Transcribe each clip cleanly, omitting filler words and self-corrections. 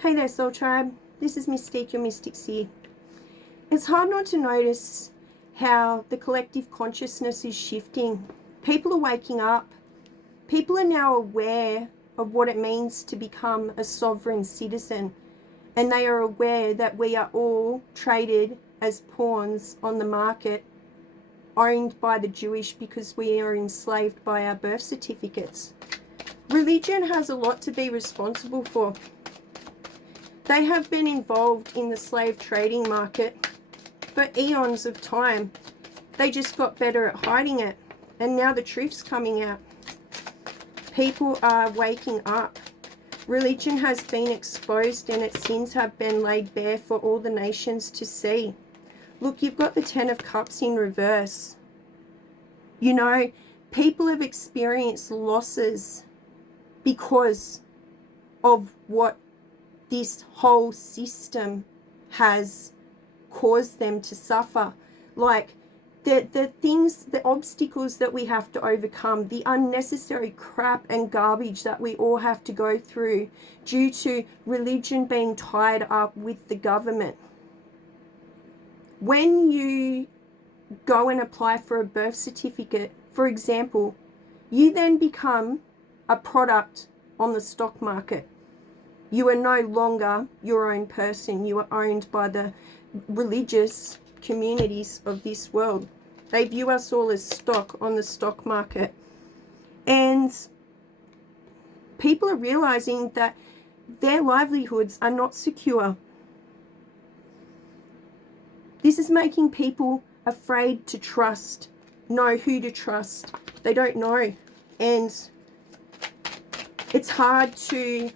Hey there, Soul Tribe. This is Mystique, your Mystic Seer. It's hard not to notice how the collective consciousness is shifting. People are waking up. People are now aware of what it means to become a sovereign citizen. And they are aware that we are all traded as pawns on the market, owned by the Jewish because we are enslaved by our birth certificates. Religion has a lot to be responsible for. They have been involved in the slave trading market for eons of time. They just got better at hiding it. And now the truth's coming out. People are waking up. Religion has been exposed and its sins have been laid bare for all the nations to see. Look, you've got the Ten of Cups in reverse. You know, people have experienced losses because of what this whole system has caused them to suffer. Like the things, the obstacles that we have to overcome, the unnecessary crap and garbage that we all have to go through due to religion being tied up with the government. When you go and apply for a birth certificate, for example, you then become a product on the stock market. You are no longer your own person. You are owned by the religious communities of this world. They view us all as stock on the stock market. And people are realizing that their livelihoods are not secure. This is making people afraid to trust, know who to trust. They don't know. And it's hard to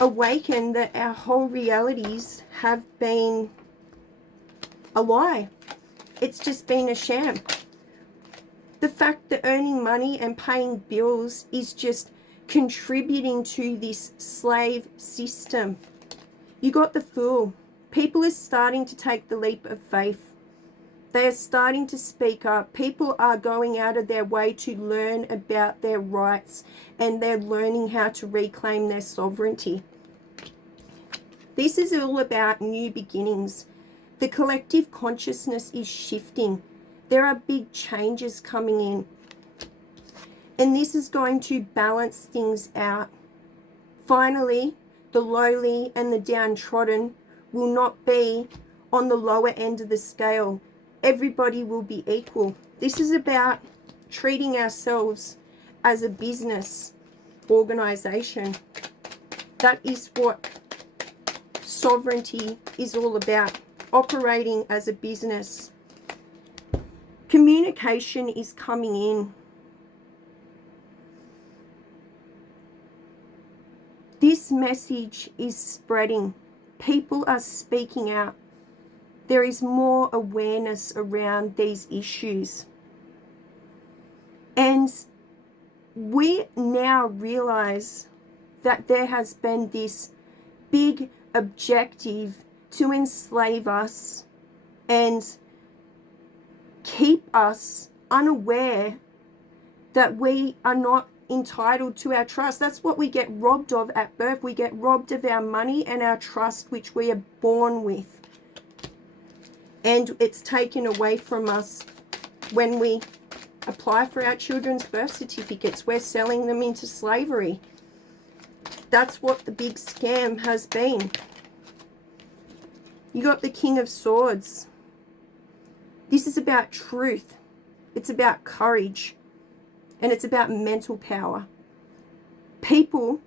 awaken that our whole realities have been a lie. It's just been a sham. The fact that earning money and paying bills is just contributing to this slave system. You got the Fool. People are starting to take the leap of faith. They are starting to speak up. People are going out of their way to learn about their rights, and they're learning how to reclaim their sovereignty. This is all about new beginnings. The collective consciousness is shifting. There are big changes coming in. And this is going to balance things out. Finally, the lowly and the downtrodden will not be on the lower end of the scale. Everybody will be equal. This is about treating ourselves as a business organization. That is what sovereignty is all about. Operating as a business. Communication is coming in. This message is spreading. People are speaking out. There is more awareness around these issues. And we now realize that there has been this big objective to enslave us and keep us unaware that we are not entitled to our trust. That's what we get robbed of at birth. We get robbed of our money and our trust, which we are born with. And it's taken away from us when we apply for our children's birth certificates. We're selling them into slavery. That's what the big scam has been. You got the King of Swords. This is about truth. It's about courage. And it's about mental power. People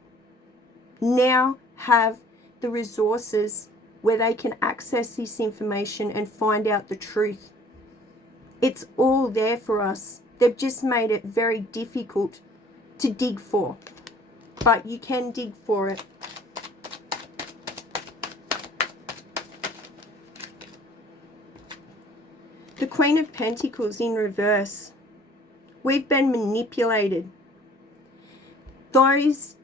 now have the resources where they can access this information and find out the truth. It's all there for us. They've just made it very difficult to dig for. But you can dig for it. The Queen of Pentacles in reverse. We've been manipulated. Those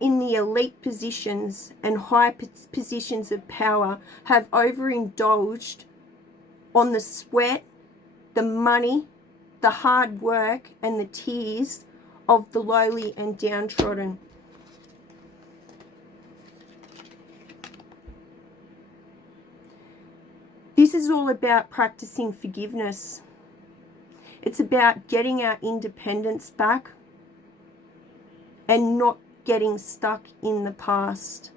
in the elite positions and high positions of power have overindulged on the sweat, the money, the hard work, and the tears of the lowly and downtrodden. This is all about practicing forgiveness. It's about getting our independence back and not getting stuck in the past.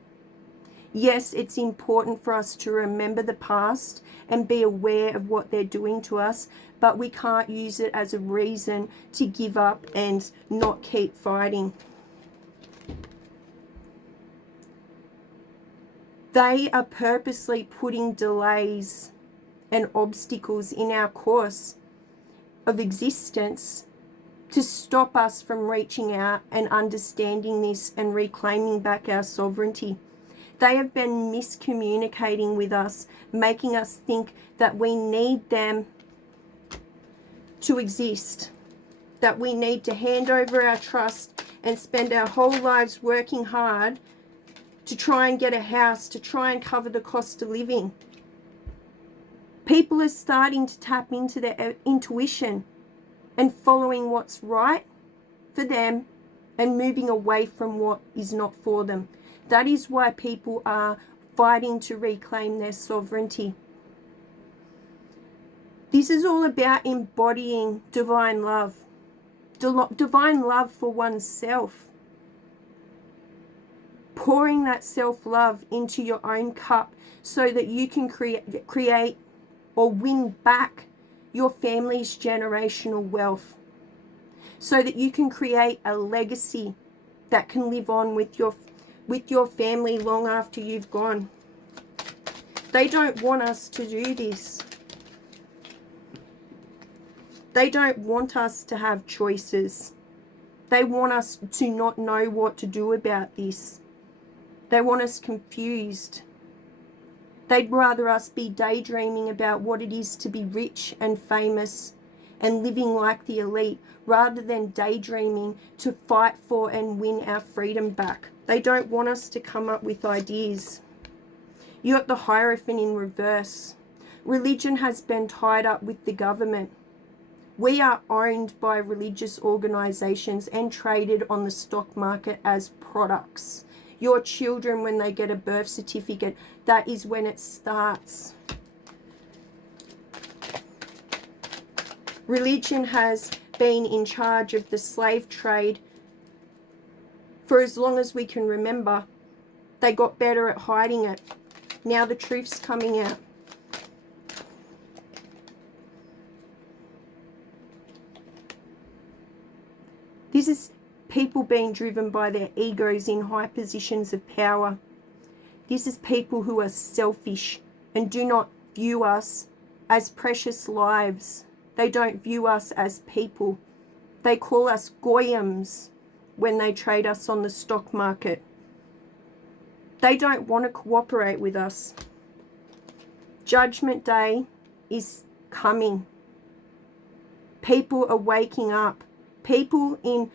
Yes, it's important for us to remember the past and be aware of what they're doing to us, but we can't use it as a reason to give up and not keep fighting. They are purposely putting delays and obstacles in our course of existence to stop us from reaching out and understanding this and reclaiming back our sovereignty. They have been miscommunicating with us, making us think that we need them to exist, that we need to hand over our trust and spend our whole lives working hard to try and get a house, to try and cover the cost of living. People are starting to tap into their intuition and following what's right for them and moving away from what is not for them. That is why people are fighting to reclaim their sovereignty. This is all about embodying divine love. Divine love for oneself. Pouring that self-love into your own cup so that you can create or win back your family's generational wealth. So that you can create a legacy that can live on with your family long after you've gone. They don't want us to do this. They don't want us to have choices. They want us to not know what to do about this. They want us confused. They'd rather us be daydreaming about what it is to be rich and famous and living like the elite, rather than daydreaming to fight for and win our freedom back. They don't want us to come up with ideas. You're at the Hierophant in reverse. Religion has been tied up with the government. We are owned by religious organizations and traded on the stock market as products. Your children, when they get a birth certificate, that is when it starts. Religion has been in charge of the slave trade for as long as we can remember. They got better at hiding it. Now the truth's coming out. This is people being driven by their egos in high positions of power. This is people who are selfish and do not view us as precious lives. They don't view us as people. They call us goyams when they trade us on the stock market. They don't want to cooperate with us. Judgment Day is coming. People are waking up. People in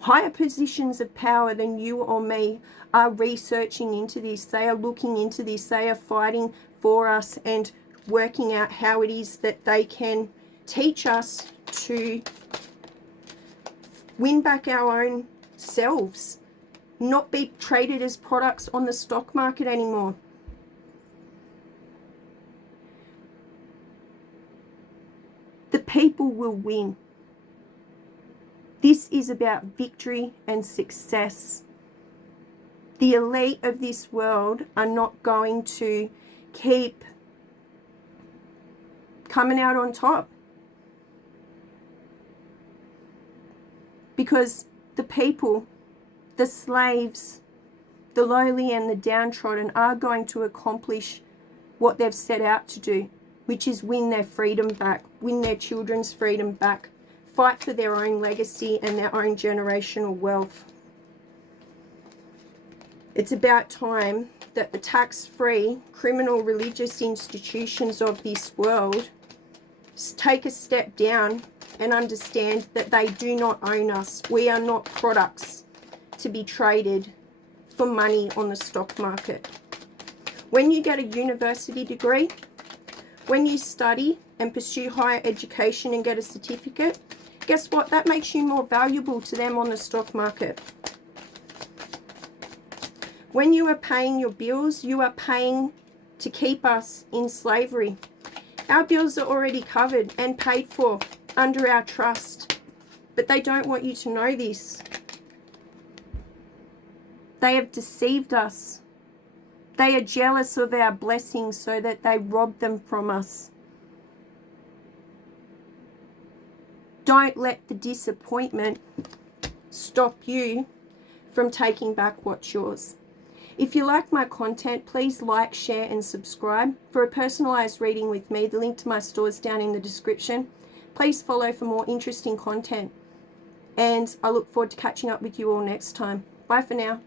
higher positions of power than you or me are researching into this. They are looking into this. They are fighting for us and working out how it is that they can teach us to win back our own selves, not be traded as products on the stock market anymore. The people will win. This is about victory and success. The elite of this world are not going to keep coming out on top, because the people, the slaves, the lowly and the downtrodden are going to accomplish what they've set out to do, which is win their freedom back, win their children's freedom back, fight for their own legacy and their own generational wealth. It's about time that the tax-free criminal religious institutions of this world take a step down and understand that they do not own us. We are not products to be traded for money on the stock market. When you get a university degree, when you study and pursue higher education and get a certificate, guess what? That makes you more valuable to them on the stock market. When you are paying your bills, you are paying to keep us in slavery. Our bills are already covered and paid for under our trust, but they don't want you to know this. They have deceived us. They are jealous of our blessings so that they rob them from us. Don't let the disappointment stop you from taking back what's yours. If you like my content, please like, share, and subscribe. For a personalized reading with me, the link to my store is down in the description. Please follow for more interesting content. And I look forward to catching up with you all next time. Bye for now.